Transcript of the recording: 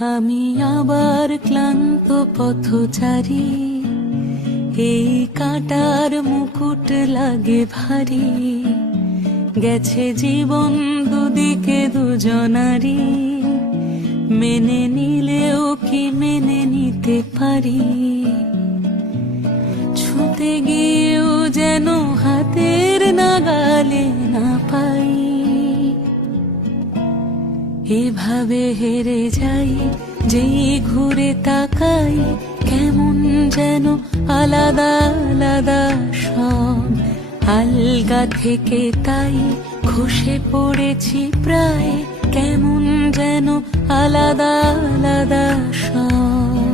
আমি আবার ক্লান্ত পথচারী, এই কাঁটার মুকুট লাগে ভারী। গেছে জীবন দুদিকে দুজনারি, মেনে নিলেও কি মেনে নিতে পারি? ছুতে গিয়েও যেন হাতের নাগালে না পাই। এভাবে হেরে যাই, যেই ঘুরে তাকাই, কেমন যেন আলাদা আলাদা সব। আলগা থেকে তাই খসে পড়েছি প্রায়, কেমন যেন আলাদা আলাদা সব।